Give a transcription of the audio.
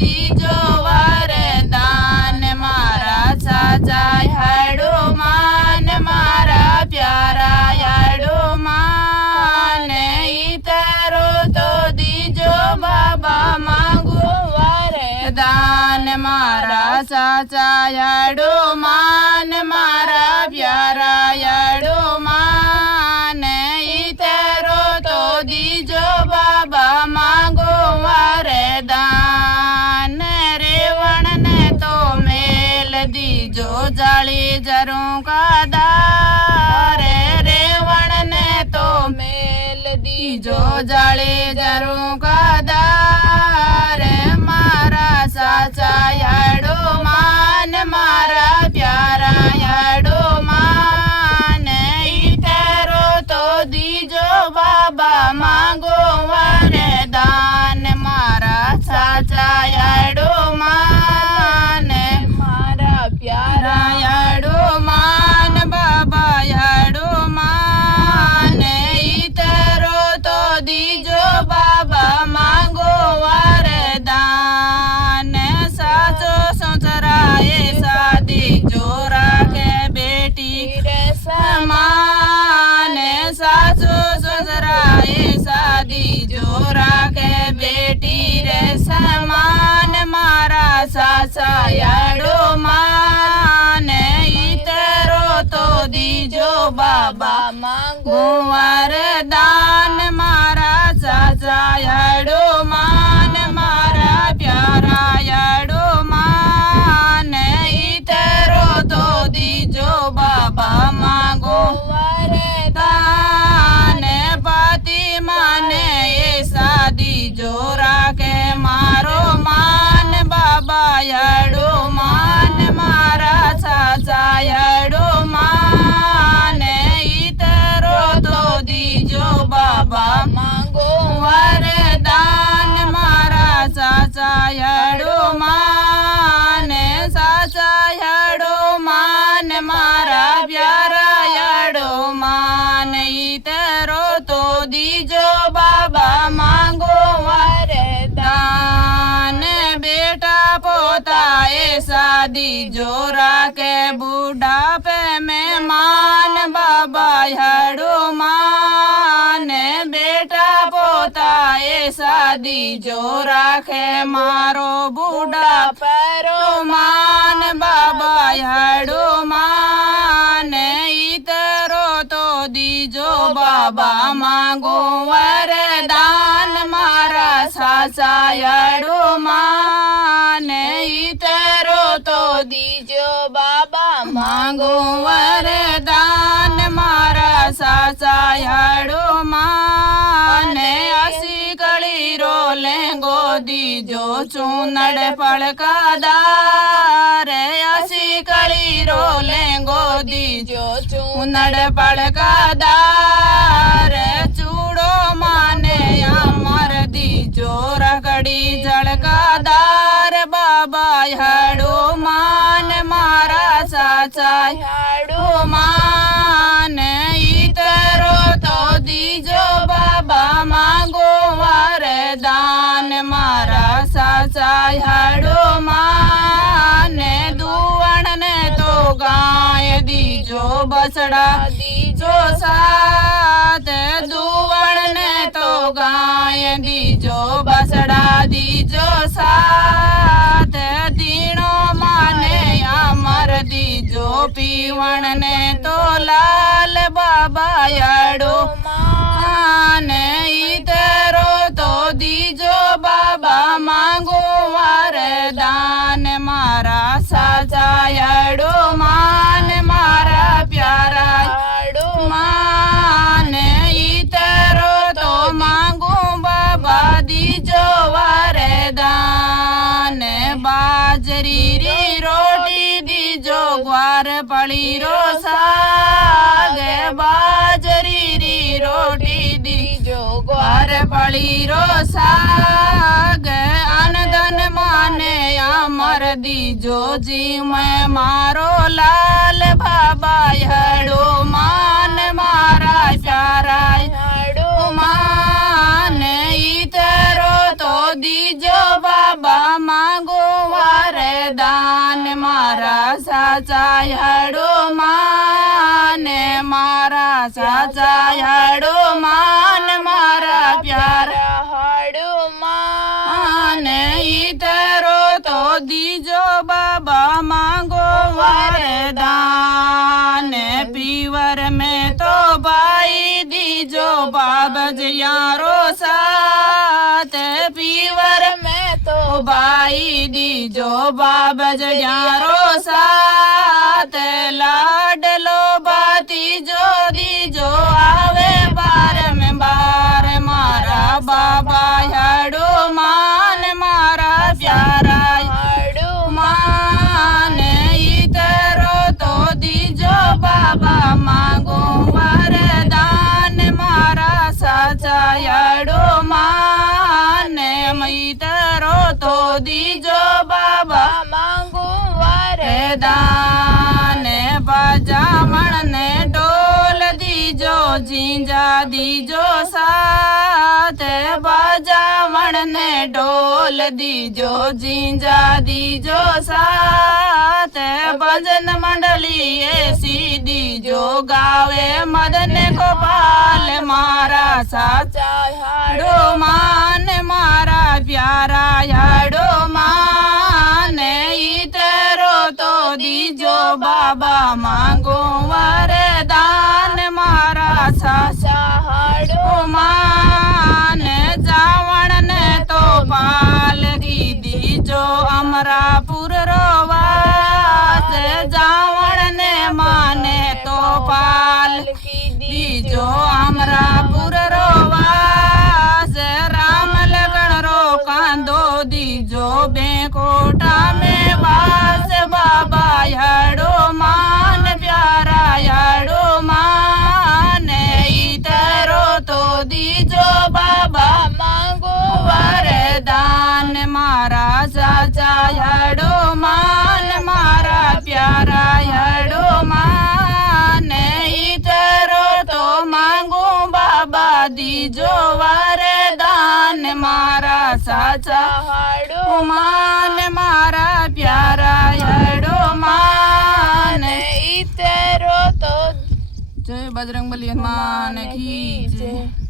दीजो वरदान मारा साचा याडो मान मारा प्यारा याडो मान इतरो तो दीजो बाबा मांगो वरदान मारा साचा याडो मान मारा प्यारा याडो मान इतरो तो दीजो बाबा मांगो वरदान रेवण ने तो मेल दीजो जाली जरों का दार रेवण ने तो मेल दीजो जाली जरों का दार मारा साचा याडो मान मारा प्यारा याडो मान इतरो तो दीजो बाबा मांगो वरदान मारा साचा याडो मान मारा प्यारा याडो मान बाबा याडो मान इतरो तो दीजो बाबा मांगो वरदान साचो सोचराए शादी जोरा के बेटी रे समान साचो सोचराए शादी जोरा के बेटी रे समान मारा साचा याडो मान इतरो तो दीजो बाबा मांगो वरदान मारा साचा याडो मान मारा प्यारा याडो मान इतरो तो दीजो बाबा मांगो वरदान पति माने ये शादी जोरा के मारो मान बाबा याडो मान मारा साचा याडो मान इतरो तो दीजो बाबा मांगो वरदान मारा साचा याडो मान साचा याडो मान मारा प्यारा याडो मान इतरो तो दीजो बाबा मांगो वरदान बेटा पोता ऐसा दीजो राके बुढ़ापे में मान बाबा याडो मान बेटा पोता ऐसा दीजो राखे मारो बूढ़ा पैरो मान बाबा याडो मान इतरो तो दीजो बाबा मांगो वरदान मारा साचा याडो मान इतरो तो दीजो बाबा मांगो वरदान मारा साचा याडो मान असी कड़ी रोलेंगो दीजो चूनड़ पड़का दार असी कड़ी रोलेंगो दीजो चूनड़ पड़का दार चूड़ो माने अमर दीजो रकड़ी जड़का दार बाबा याडो मान मारा साचा याडो मान इतरो तो दीजो बाबा मांगो वरदान मारा साचा याडो मान दुवण ने तो गाय दीजो बसड़ा दीजो साथ दुवण ने तो गाय दीजो बसड़ा दीजो साथ दीनो माने अमर दीजो पीवण ने तो लाल बाबा याडो मान इतरो तो दीजो बाबा मांगो वरदान मारा साचा याडो मान मारा प्यारा याडो मान इतरो तो मांगो बाबा दीजो वरदान बाजरी री रोटी दीजो ग्वार पड़ी रो साग बाजरी री रोटी दीजो ग्वार पड़ी रो साग अनदन माने अमर दीजो जी मैं मारो लाल बाबा याडो मान मारा प्यारा याडो मान इतरो तो दीजो बाबा मान સાચા યાડો માને મારા સાચા યાડો માન મારા પ્યારા હાડો અને ઈતરો તો દીજો બાબા માંગો વરદાન પીવર में तो भाई दीजो बाबज यारो साथ पीवर में तो भाई दीजो बाबज यारो साथ लाडलो बाती जो दीजो आवे बार में बार मारा बाबा याडो मान मारा प्यारा हाडो मान इतरो तो दीजो बाबा मांगो वरदान मारा साचा याडो मान इतरो तो दीजो बाबा માંગુ વરદાન दान बजावण ने डोल दीजो जींजा दीजो साथ बजावण ने डोल दीजो जींजा दीजो साथ भजन मंडली ऐसी दीजो गावे मदन गोपाल मारा साचा याडो मान मारा प्यारा याडो मान इतरो तो दीजो बाबा मांगो वरदान मारा साचा હાડો मान जावण ने तो पाल की दीजो अमरापुर रोवास जावण ने माने तो पाल કી दीजो अमरापुर रोवास राम लगन रो कांदो दीजो बेकोटा में वास बाबा याडो मान प्यारा याडो मान इतरो तो दीजो बाबा માંગુ वरदान मारा साचा याडो मान मारा प्यारा याडो मान इतरो तो मांगू बाबा दीजो वरदान मारा साचा હાડો मान मारा प्यारा याडो मान ઈતરો તો जय बजरंग बली हनुमान की जय।